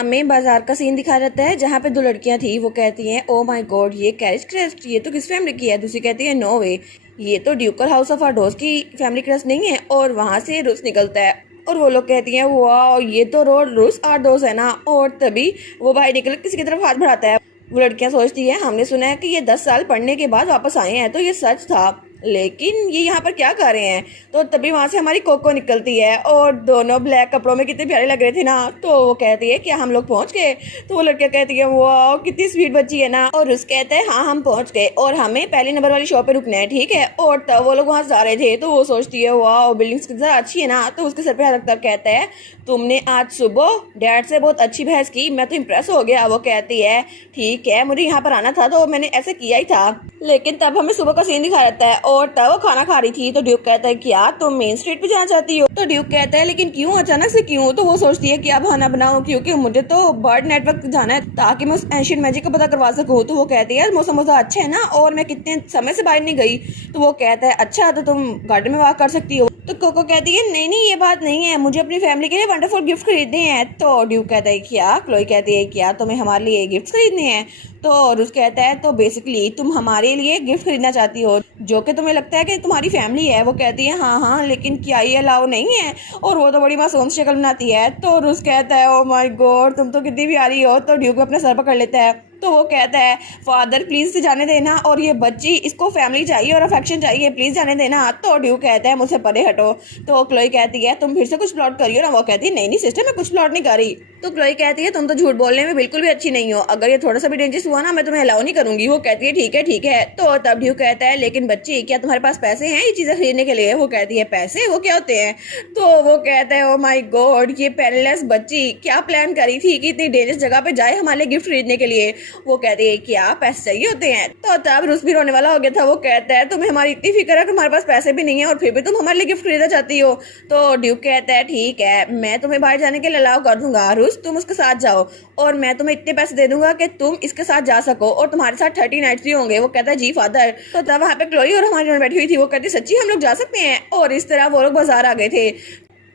हमें बाजार का सीन दिखा जाता है जहाँ पे दो लड़कियाँ थी। वो कहती हैं ओ माय गॉड ये कैरेज क्रेस्ट, ये तो किस फैमिली की है। दूसरी कहती है नो वे, ये तो ड्यूकर हाउस ऑफ आर्डोस की फैमिली क्रेस्ट नहीं है। और वहाँ से रूस निकलता है और वो लोग कहती हैं वाह ये तो रोड रूस आर्डोस है ना। और तभी वो भाई निकल किसी की तरफ हाथ बढ़ाता है। वो लड़कियां सोचती है हमने सुना है कि ये 10 साल पढ़ने के बाद वापस आए हैं, तो ये सच था, लेकिन ये यहाँ पर क्या कर रहे हैं। तो तभी वहाँ से हमारी कोको निकलती है और दोनों ब्लैक कपड़ों में कितने प्यारे लग रहे थे ना। तो वो कहती है क्या हम लोग पहुँच गए। तो वो लड़कियाँ कहती है वाह कितनी स्वीट बच्ची है ना। और उस कहता है हाँ हम पहुँच गए और हमें पहले नंबर वाली शॉप पे रुकना है, ठीक है। और तब वो लोग वहाँ जा रहे थे तो वो सोचती है वाह बिल्डिंग्स कितना अच्छी है ना। तो उसके सर पे हाथ रखकर कहता है तुमने आज सुबह डैड से बहुत अच्छी बहस की, मैं तो इम्प्रेस हो गया। वो कहती है ठीक है मुझे यहाँ पर आना था तो मैंने ऐसे किया ही था। लेकिन तब हमें सुबह का सीन दिखा रहता है और तब वो खाना खा रही थी। तो ड्यूक कहता है क्या तुम मेन स्ट्रीट पे जाना चाहती हो। तो ड्यूक कहता है लेकिन क्यों, अचानक से क्यों। तो वो सोचती है क्या बहाना बनाऊं, क्योंकि मुझे तो बर्ड नेटवर्क जाना है ताकि मैं उस एंशिएंट मैजिक का पता करवा सकूं। तो वो कहती है मौसम अच्छा है ना और मैं कितने समय से बाहर नहीं गई। तो वो कहता है अच्छा तो तुम गार्डन में वॉक कर सकती हो। तो कोको कहती है नहीं नहीं ये बात नहीं है, मुझे अपनी फैमिली के लिए वंडरफुल गिफ्ट खरीदने हैं। तो ड्यूक कहता है क्या, क्लोई कहती है क्या तुम्हें हमारे लिए गिफ्ट खरीदने हैं। तो रूस कहता है तो बेसिकली तुम हमारे लिए गिफ्ट खरीदना चाहती हो जो कि तुम्हें लगता है कि तुम्हारी फैमिली है। वो कहती है हाँ हाँ लेकिन क्या ये अलाउ नहीं है। और वो तो बड़ी मासूम शक्ल बनाती है। तो रूस कहता है ओ माय गॉड तुम तो कितनी प्यारी हो। तो ड्यूक अपने सर पकड़ लेता है। तो वो कहता है फादर प्लीज जाने देना और ये बच्ची इसको फैमिली चाहिए और अफेक्शन चाहिए, प्लीज जाने देना। तो ड्यूक कहता है मुझसे परे हटो। तो क्लोई कहती है तुम फिर से कुछ प्लॉट करियो ना। वो कहती है नहीं नहीं सिस्टर मैं कुछ प्लॉट नहीं कर रही। तो क्लोई कहती है तुम तो झूठ बोलने में बिल्कुल भी अच्छी नहीं हो, अगर ये थोड़ा सा भी डेंजरस हुआ ना मैं तुम्हें अलाउ नहीं करूंगी। वो कहती है ठीक है ठीक है। तो तब ड्यूक कहता है लेकिन बच्ची क्या तुम्हारे पास पैसे हैं ये चीजें खरीदने के लिए। वो कहती है पैसे वो क्या होते हैं। तो वो कहता है ओ माय गॉड ये पेनलेस बच्ची क्या प्लान करी थी कि इतनी डेंजरस जगह पे जाए हमारे लिए गिफ्ट खरीदने के लिए। वो कहती है क्या पैसे चाहिए होते हैं। तो तब रूस भी रोने वाला हो गया था। वो कहता है तुम्हें हमारी इतनी फिक्र है कि हमारे पास पैसे भी नहीं है और फिर भी तुम हमारे लिए गिफ्ट खरीदना चाहती हो। तो ड्यूक कहता है ठीक है मैं तुम्हें बाहर जाने के लिए अलाउ कर दूंगा रूस, तुम उसके साथ जाओ और मैं तुम्हें इतने पैसे दे दूंगा कि तुम इसके साथ जा सको और तुम्हारे साथ 30 नाइट्स भी होंगे। वो कहता है जी फादर। तो तब वहाँ पे क्लोई और हमारी बैठी हुई थी। वो कहती सच्ची हम लोग जा सकते हैं। और इस तरह वो लोग बाजार आ गए थे।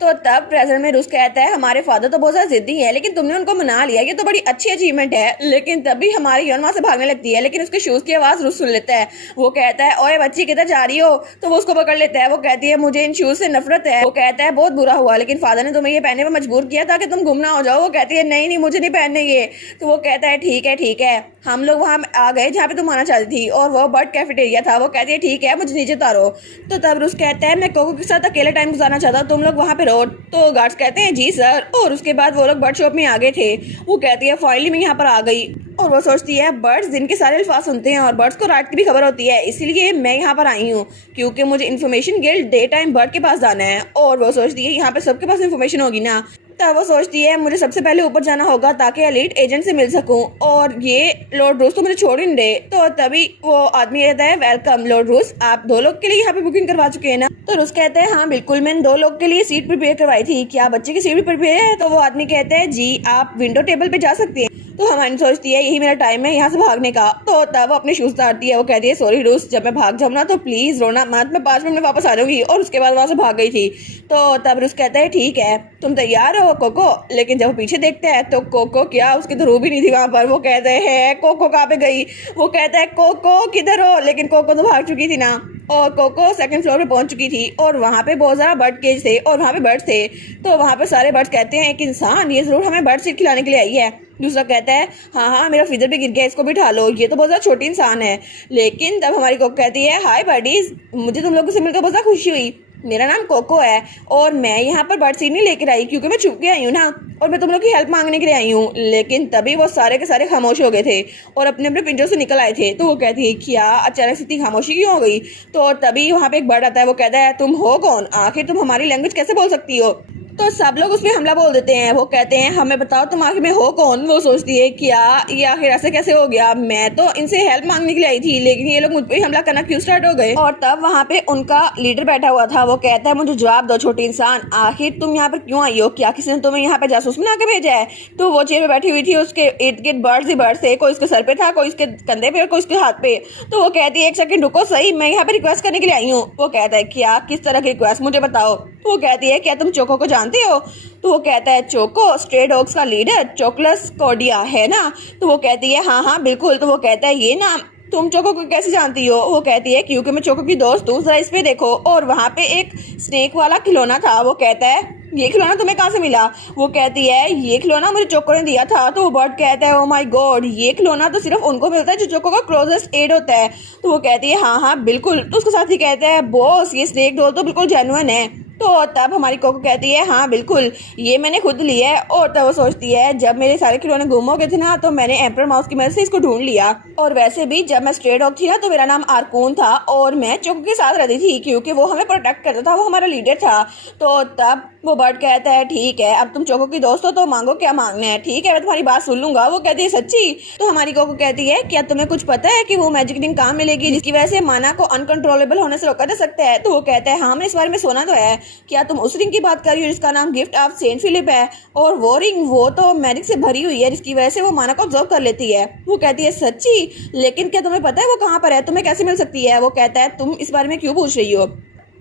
तो तब प्रेजेंट में रूस कहता है हमारे फादर तो बहुत ज़्यादा जिद्दी है लेकिन तुमने उनको मना लिया, ये तो बड़ी अच्छी अचीवमेंट है। लेकिन तभी हमारी यौन वहाँ से भागने लगती है लेकिन उसके शूज़ की आवाज़ रूस सुन लेता है। वो कहता है ओए बच्ची किधर जा रही हो। तो वो उसको पकड़ लेता है। वो कहती है मुझे इन शूज़ से नफरत है। वो कहता है बहुत बुरा हुआ लेकिन फादर ने तुम्हें ये पहनने पर मजबूर किया ताकि तुम गुम ना हो जाओ। वो कहती है नहीं नहीं मुझे नहीं पहनने ये। तो वो कहता है ठीक है। हम लोग वहाँ आ गए जहाँ पे तुम आना चाहती थी और वो बर्ड कैफेटेरिया था। वो कहती है ठीक है मुझे नीचे उतारो। तो तब रूस कहता है मैं कोको के साथ अकेले टाइम गुजारना चाहता हूँ, तुम लोग वहाँ पे रहो। तो गार्ड्स कहते हैं जी सर। और उसके बाद वो लोग बर्ड शॉप में आ गए थे। वो कहती है फाइनली मैं यहाँ पर आ गई। और वो सोचती है बर्ड्स दिन के सारे अल्फाज सुनते हैं और बर्ड्स को रात की भी खबर होती है, इसलिए मैं यहाँ पर आई हूँ क्योंकि मुझे information guild day time bird के पास जाना है। और वो सोचती है यहाँ पे सबके पास इन्फॉर्मेशन होगी ना। तब वो सोचती है मुझे सबसे पहले ऊपर जाना होगा ताकि एलीट एजेंट से मिल सकूं और ये लॉर्ड रूस तो मुझे छोड़ ही नहीं दे। तो तभी वो आदमी कहता है वेलकम लॉर्ड रूस, आप 2 लोग के लिए यहाँ पे बुकिंग करवा चुके हैं ना। तो रूस कहता है हाँ बिल्कुल मैंने 2 लोग के लिए सीट प्रिपेयर करवाई थी, क्या बच्चे की सीट भी प्रिपेयर है। तो वो आदमी कहता है जी आप विंडो टेबल पे जा सकते हैं। तो हमारी सोचती है यही मेरा टाइम है यहाँ से भागने का। तो तब वो अपने शूज उतारती है। वो कहती है सॉरी रूस जब मैं भाग जाऊँ ना तो प्लीज रोना मत, मैं 5 मिनट में वापस आ जाऊंगी। और उसके बाद वहाँ से भाग गई थी। तो तब रूस कहता है ठीक है तुम तैयार हो कोको। लेकिन जब वो पीछे देखते हैं तो कोको क्या उसकी तो रूह भी नहीं थी वहाँ पर। वो कहते हैं कोको कहाँ पे गई। वो कहता है कोको किधर हो, लेकिन कोको तो भाग चुकी थी ना। और कोको 2nd फ्लोर पे पहुंच चुकी थी और वहाँ पे बहुत सारा बर्ड केज थे और वहाँ पे बर्ड्स थे। तो वहाँ पे सारे बर्ड्स कहते हैं एक इंसान ये जरूर हमें बर्ड सीट खिलाने के लिए आई है। दूसरा कहता है हाँ हाँ मेरा फीदर भी गिर गया इसको बिठा लो, ये तो बहुत ज़्यादा छोटी इंसान है। लेकिन तब हमारी कोको कहती है हाय बडीज, मुझे तुम लोगों से मिलकर बहुत ज़्यादा खुशी हुई, मेरा नाम कोको है और मैं यहाँ पर बर्ड सीट नहीं लेकर आई क्योंकि मैं छुप के आई हूँ ना और मैं तुम लोग की हेल्प मांगने के लिए आई हूँ। लेकिन तभी वो सारे के सारे खामोश हो गए थे और अपने अपने पिंजरों से निकल आए थे। तो वो कहती है क्या अचानक से इतनी खामोशी क्यों हो गई। तो तभी वहाँ पे एक बर्ड आता है। वो कहता है तुम हो कौन, आखिर तुम हमारी लैंग्वेज कैसे बोल सकती हो। तो सब लोग उसमें हमला बोल देते हैं। वो कहते हैं हमें बताओ तुम आखिर में हो कौन। वो सोचती है क्या ये आखिर ऐसे कैसे हो गया, मैं तो इनसे हेल्प मांगने के लिए आई थी लेकिन ये लोग मुझ पे हमला करना क्यों स्टार्ट हो गए। और तब वहाँ पे उनका लीडर बैठा हुआ था। वो कहता है मुझे जवाब दो छोटी इंसान, आखिर तुम यहाँ पर क्यों आई हो, क्या किसी ने तुम्हें यहाँ पे जासूस बना के भेजा है। तो वो चेयर पे बैठी हुई थी, उसके इर्द गिर्द बर्ड्स ही बर्ड्स थे, कोई उसके सर पे था, कोई उसके कंधे पे और कोई उसके हाथ पे। तो वो कहती है एक सेकंड रुको सही, मैं यहाँ पे रिक्वेस्ट करने के लिए आई हूँ। वो कहता है क्या किस तरह की रिक्वेस्ट मुझे बताओ। तो वो कहती है क्या तुम चोको को जानते हो? तो वो कहता है चोको स्ट्रे डॉग्स का लीडर चोकलस कोडिया है ना? तो वो कहती है हाँ हाँ बिल्कुल। तो वो कहता है ये नाम तुम चोको को कैसे जानती हो? वो कहती है क्योंकि मैं चोको की दोस्त हूँ, जरा इस पे देखो। और वहाँ पे एक स्नेक वाला खिलौना था। वो कहता है ये खिलौना तुम्हें कहाँ से मिला? वो कहती है ये खिलौना मुझे चोको ने दिया था। तो वो बर्ड कहता है ओ माय गॉड, ये खिलौना तो सिर्फ उनको मिलता है जो चोको का क्लोजेस्ट एड होता है। तो वो कहती है हाँ हाँ बिल्कुल। तो उसके साथ ही कहता है बॉस ये स्नेक डॉल तो बिल्कुल जेन्युइन है। तो तब हमारी कोको कहती है हाँ बिल्कुल ये मैंने खुद लिया है। और तब वो सोचती है जब मेरे सारे खिलौने गुम हो गए थे ना तो मैंने एम्पर माउस की मदद से इसको ढूंढ लिया। और वैसे भी जब मैं स्ट्रे डॉग थी ना तो मेरा नाम आरकून था और मैं चोको के साथ रहती थी क्योंकि वो हमें प्रोटेक्ट करता था, वो हमारा लीडर था। तो तब वो बर्ड कहता है ठीक है अब तुम चोको की दोस्त हो तो मांगो क्या मांगना है। ठीक है मैं तुम्हारी बात सुन लूंगा। वो कहती है सच्ची? तो हमारी कोको कहती है क्या तुम्हें कुछ पता है कि वो मैजिक रिंग कहाँ मिलेगी जिसकी वजह से माना को अनकंट्रोलेबल होने से रोका जा सकता है? तो वो कहता है हाँ मैंने इस बारे में सुना तो है। क्या तुम उस रिंग की बात कर रही हो जिसका नाम गिफ्ट ऑफ सेंट फिलिप है? और वो रिंग वो तो मैजिक से भरी हुई है जिसकी वजह से वो माना को ऑब्जर्व कर लेती है। वो कहती है सच्ची? लेकिन क्या तुम्हें पता है वो कहाँ पर है, तुम्हें कैसे मिल सकती है? वो कहता है तुम इस बारे में क्यों पूछ रही हो?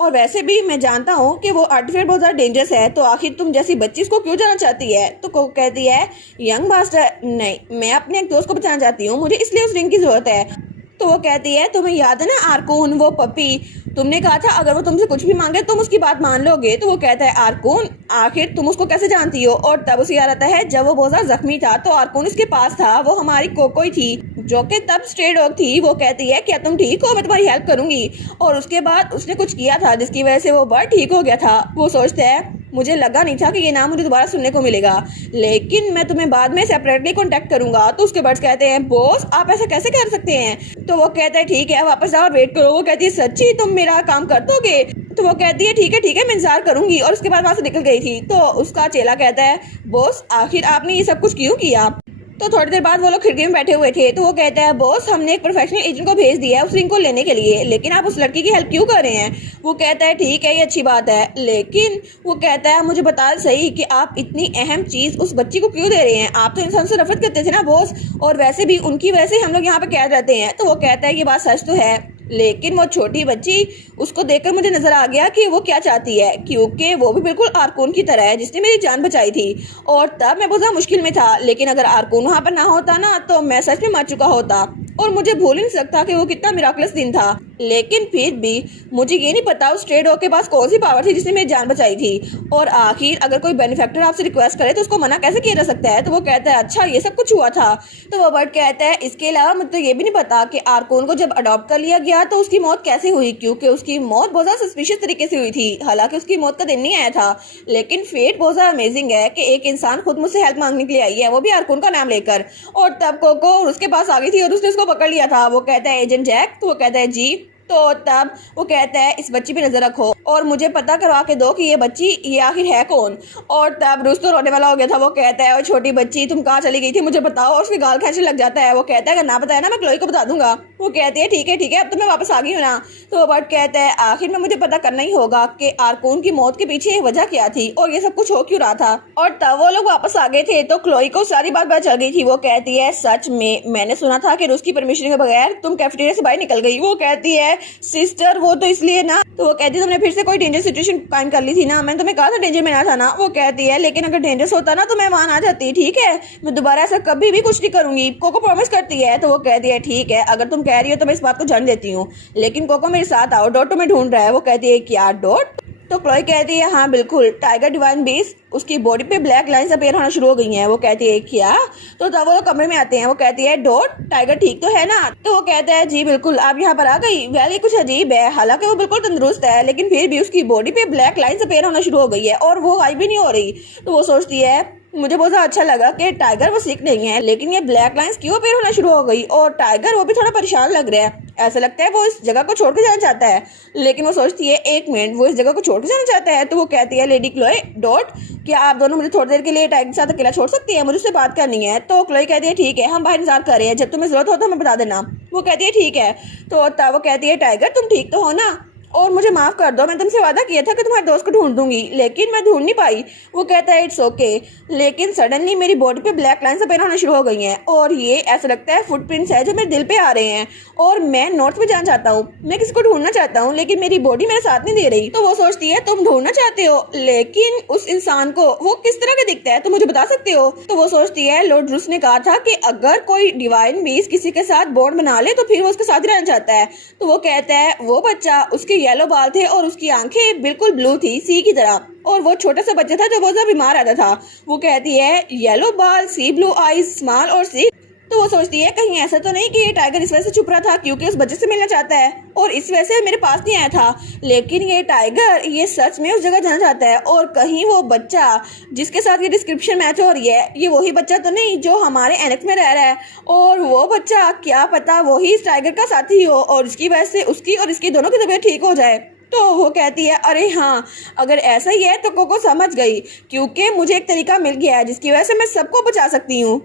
और वैसे भी मैं जानता हूँ कि वो आर्टिफिशियल बहुत ज़्यादा डेंजरस है, तो आखिर तुम जैसी बच्ची इसको क्यों जाना चाहती है? तो को कहती है यंग मास्टर नहीं, मैं अपने एक दोस्त को बचाना चाहती हूँ, मुझे इसलिए उस रिंग की जरूरत है। तो वो कहती है तुम्हें याद है ना आरकून वो पपी, तुमने कहा था अगर वो तुमसे कुछ भी मांगे तुम उसकी बात मान लोगे। तो वो कहता है आरकून आखिर तुम उसको कैसे जानती हो? और तब उसे याद आता है जब वो बहुत ज्यादा जख्मी था तो आरकून उसके पास था, वो हमारी कोको ही थी जो कि तब स्ट्रे डॉग थी। वो कहती है क्या तुम ठीक हो, मैं तुम्हारी हेल्प करूंगी। और उसके बाद उसने कुछ किया था जिसकी वजह से वो बर्ड ठीक हो गया था। वो सोचता है मुझे लगा नहीं था कि ये नाम मुझे दोबारा सुनने को मिलेगा, लेकिन मैं तुम्हें बाद में सेपरेटली कांटेक्ट करूंगा। तो उसके बर्ड्स कहते हैं बॉस आप ऐसा कैसे कर सकते हैं? तो वो कहता है ठीक है वापस जाओ और वेट करो। वो कहती है सच्ची तुम मेरा काम कर दोगे? तो वो कहती है ठीक है मैं इंतजार करूंगी। और उसके बाद वहां से निकल गई थी। तो उसका चेला कहता है बॉस आखिर आपने ये सब कुछ क्यों किया? तो थोड़ी देर बाद वो लोग खिड़की में बैठे हुए थे। तो वो कहता है बॉस हमने एक प्रोफेशनल एजेंट को भेज दिया है उस रिंग को लेने के लिए, लेकिन आप उस लड़की की हेल्प क्यों कर रहे हैं? वो कहता है ठीक है ये अच्छी बात है, लेकिन वो कहता है मुझे बता सही कि आप इतनी अहम चीज उस बच्ची को क्यों दे रहे हैं? आप तो इंसान से नफरत करते थे ना बॉस, और वैसे भी उनकी वजह से हम लोग यहाँ पे कैद रहते हैं। तो वो कहता है ये बात सच तो है, लेकिन वो छोटी बच्ची उसको देखकर मुझे नजर आ गया कि वो क्या चाहती है, क्योंकि वो भी बिल्कुल आरकून की तरह है जिसने मेरी जान बचाई थी। और तब मैं बहुत ज्यादा मुश्किल में था, लेकिन अगर आरकून वहां पर ना होता ना तो मैं सच में मर चुका होता और मुझे भूल ही नहीं सकता कि वो कितना मिराकलस दिन था। लेकिन फिर भी मुझे ये नहीं पता उस स्ट्रे डॉग के पास कौन सी पावर थी जिसने मेरी जान बचाई थी। और आखिर अगर कोई बेनिफैक्टर आपसे रिक्वेस्ट करे तो उसको मना कैसे किया जा सकता है? तो वो कहता है अच्छा ये सब कुछ हुआ था। तो वो बर्ड कहता है इसके अलावा मुझे तो ये भी नहीं पता कि आरकून को जब अडॉप्ट कर लिया गया तो उसकी मौत कैसे हुई, क्योंकि उसकी मौत बहुत ज्यादा सस्पिशियस तरीके से हुई थी। हालांकि उसकी मौत का दिन नहीं आया था, लेकिन फेट बहुत ज्यादा अमेजिंग है कि एक इंसान खुद मुझसे हेल्प मांगने के लिए आई है, वो भी आरकून का नाम लेकर। और तब कोको उसके पास आ गई थी और उसने उसको पकड़ लिया था। वो कहता है एजेंट जैक? तो वो कहता है जी। तो तब वो कहता है इस बच्ची पे नजर रखो और मुझे पता करवा के दो कि ये बच्ची ये आखिर है कौन। और तब रुस तो रोने वाला हो गया था। वो कहता है छोटी बच्ची तुम कहाँ चली गई थी मुझे बताओ। और उसकी गाल खींचने लग जाता है। वो कहता है अगर ना बताया ना मैं क्लोई को बता दूंगा। वो कहती है ठीक है अब तो मैं वापस आ गई हूँ ना। तो वो बर्ड कहता है आखिर में मुझे पता करना ही होगा कि आरकून की मौत के पीछे वजह क्या थी और ये सब कुछ हो क्यों रहा था। और तब वो लोग वापस आ गए थे तो क्लोई को सारी बात पता चल गई थी। वो कहती है सच में मैंने सुना था कि रूस की परमिशन के बगैर तुम कैफेटेरिया से बाहर निकल गई। वो कहती है सिस्टर वो तो इसलिए ना। तो वो कहती है तुमने फिर से कोई डेंजर सिचुएशन कायम कर ली थी ना, मैंने तुम्हें कहा था डेंजर में ना था ना। वो कहती है लेकिन अगर डेंजरस होता ना तो मैं वहां आ जाती। ठीक है मैं दोबारा ऐसा कभी भी कुछ नहीं करूंगी, कोको प्रॉमिस करती है। तो वो कहती है ठीक है अगर तुम कह रही हो तो मैं इस बात को जान देती हूँ, लेकिन कोको मेरे साथ आओ, डॉट तुम्हें ढूंढ रहा है। वो कहती है क्या डॉट? तो क्लोई कहती है हाँ बिल्कुल टाइगर डिवाइन बीस्ट, उसकी बॉडी पे ब्लैक लाइंस अपीयर होना शुरू हो गई हैं। वो कहती है क्या? तो तब वो कमरे में आते हैं। वो कहती है डॉट टाइगर ठीक तो है ना? तो वो कहता है जी बिल्कुल आप यहाँ पर आ गई। वेल ये कुछ अजीब है, हालांकि वो बिल्कुल तंदुरुस्त है लेकिन फिर भी उसकी बॉडी पे ब्लैक लाइंस अपीयर होना शुरू हो गई है और वो गायब भी नहीं हो रही। तो वो सोचती है मुझे बहुत अच्छा लगा कि टाइगर वो सिक नहीं है, लेकिन ये ब्लैक लाइंस क्यों अपीयर होना शुरू हो गई? और टाइगर वो भी थोड़ा परेशान लग रहा है, ऐसा लगता है वो इस जगह को छोड़ के जाना चाहता है। लेकिन वो सोचती है एक मिनट वो इस जगह को छोड़ के जाना चाहता है। तो वो कहती है लेडी क्लोई डॉट क्या आप दोनों मुझे थोड़ी देर के लिए टाइगर के साथ अकेला छोड़ सकती है, मुझे उससे बात करनी है। तो क्लोई कहती है ठीक है हम बाहर इंतजार कर रहे हैं, जब तुम्हें जरूरत हो तो हमें बता देना। वो कहती है ठीक है। तो तब वो कहती है टाइगर तुम ठीक तो हो ना? और मुझे माफ़ कर दो, मैं तुमसे वादा किया था कि तुम्हारे दोस्त को ढूंढ दूंगी, लेकिन मैं ढूंढ नहीं पाई। वो कहता है इट्स ओके। लेकिन सडनली मेरी बॉडी पे ब्लैक लाइन्स अपीयर होना शुरू हो गई हैं और ये ऐसा लगता है फुटप्रिंट्स है जो मेरे दिल पे आ रहे हैं। और मैं नॉर्थ में जाना चाहता हूँ, मैं किसी को ढूंढना चाहता हूँ, लेकिन मेरी बॉडी मेरा साथ नहीं दे रही। तो वो सोचती है तुम ढूंढना चाहते हो, लेकिन उस इंसान को वो किस तरह का दिखता है तो मुझे बता सकते हो। तो वो सोचती है लॉर्ड रूस ने कहा था कि अगर कोई डिवाइन बीस किसी के साथ बॉन्ड बना ले तो फिर वो उसके साथ ही रहना चाहता है। तो वो कहता है वो बच्चा, उसके येलो बाल थे और उसकी आंखें बिल्कुल ब्लू थी सी की तरह, और वो छोटा सा बच्चा था जो बहुत ज्यादा बीमार रहता था। वो कहती है येलो बाल, सी ब्लू आईज, स्मॉल और सी। तो वो सोचती है कहीं ऐसा तो नहीं कि ये टाइगर इस वजह से छुप रहा था क्योंकि उस बच्चे से मिलना चाहता है और इस वजह से मेरे पास नहीं आया था। लेकिन ये टाइगर ये सच में उस जगह जाना चाहता है, और कहीं वो बच्चा जिसके साथ ये डिस्क्रिप्शन मैच हो रही है ये वही बच्चा तो नहीं जो हमारे एनेक्स में रह रहा है। और वो बच्चा क्या पता वही इस टाइगर का साथी हो और इसकी वजह से उसकी और इसकी दोनों की तबीयत ठीक हो जाए। तो वो कहती है अरे हाँ, अगर ऐसा ही है तो कोको समझ गई, क्योंकि मुझे एक तरीका मिल गया है जिसकी वजह से मैं सबको बचा सकती हूँ।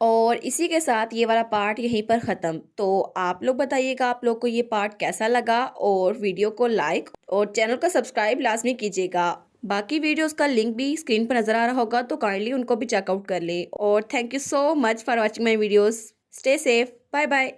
और इसी के साथ ये वाला पार्ट यहीं पर ख़त्म। तो आप लोग बताइएगा आप लोग को ये पार्ट कैसा लगा, और वीडियो को लाइक और चैनल को सब्सक्राइब लाजमी कीजिएगा। बाकी वीडियोस का लिंक भी स्क्रीन पर नज़र आ रहा होगा तो काइंडली उनको भी चेकआउट कर ले। और thank you so much for watching my videos. Stay safe, bye bye.